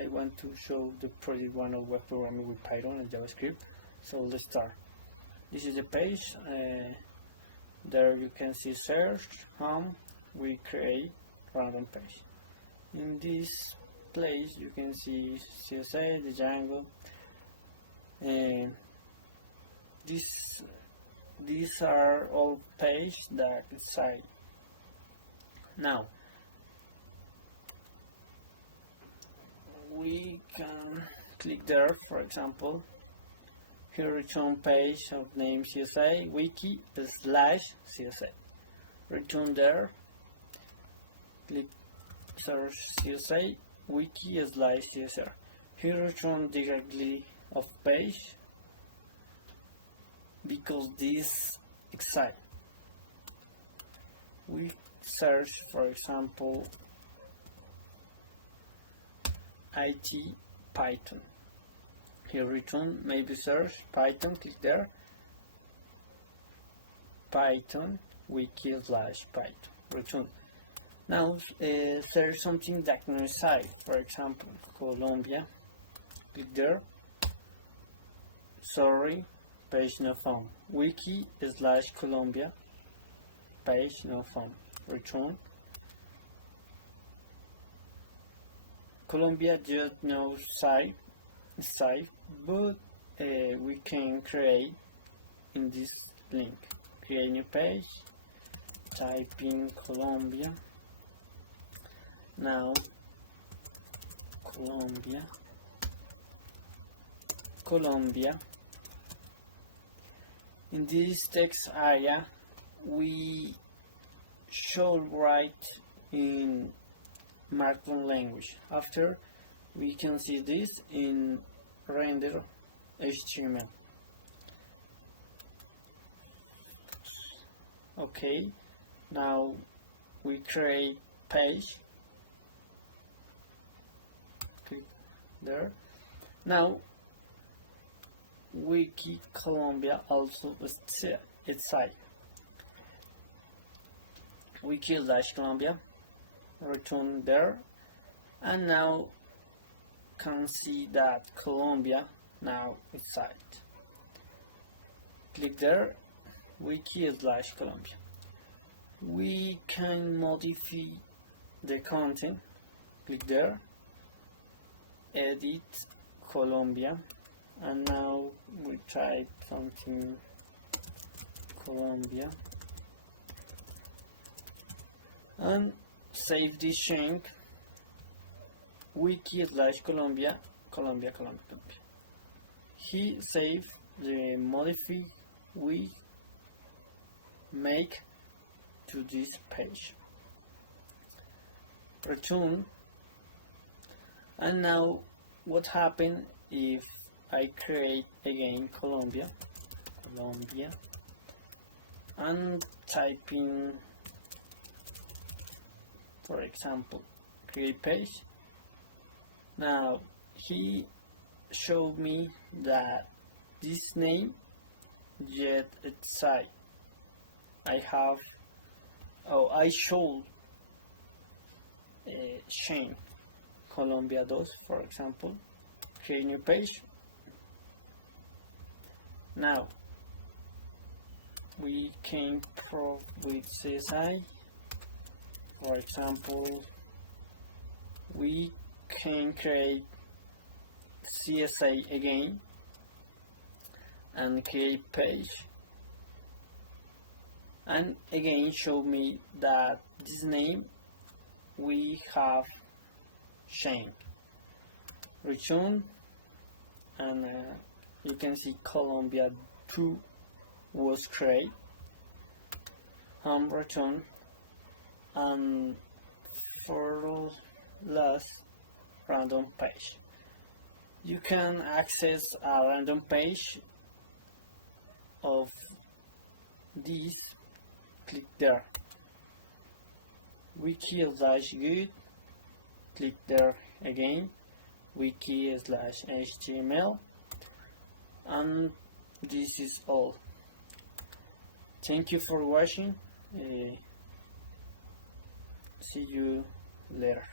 I want to show the project one of web programming with Python and JavaScript. So let's start. This is the page. There you can see search, home, we create random page. In this place you can see CSA, the Django, and these are all pages that inside. Now we can click there, for example. Here return page of name CSA wiki / CSA. Return there. Click search CSA wiki / CSR. Here return directly of page because this excites. We search, for example, IT Python. Here return, maybe search Python, click there, Python wiki / Python, return. Now search something that can reside, for example Colombia, click there, sorry, page no found, wiki / Colombia, page no found, return. Colombia just no site, but we can create in this link. Create new page, type in Colombia. Now Colombia. In this text area we should write in Markdown language. After we can see this in render HTML. Okay, now we create page. Click there. Now wiki Colombia also inside. Wiki / Colombia. Return there, and now can see that Colombia now inside. Click there, wiki / Colombia. We can modify the content. Click there, edit Colombia, and now we type something Colombia and save this change wiki / Colombia. He save the modify we make to this page. Return, and now what happen if I create again Colombia and type in, for example, create page. Now he showed me that this name yet inside. I should change Colombia 2, for example. Create new page. Now we can prove with CSI. For example, we can create CSA again and create page, and again show me that this name we have changed. Return, and you can see Colombia 2 was created. Return, and for last random page. You can access a random page of this. Click there. Wiki / good. Click there again. Wiki / HTML. And this is all. Thank you for watching. See you later.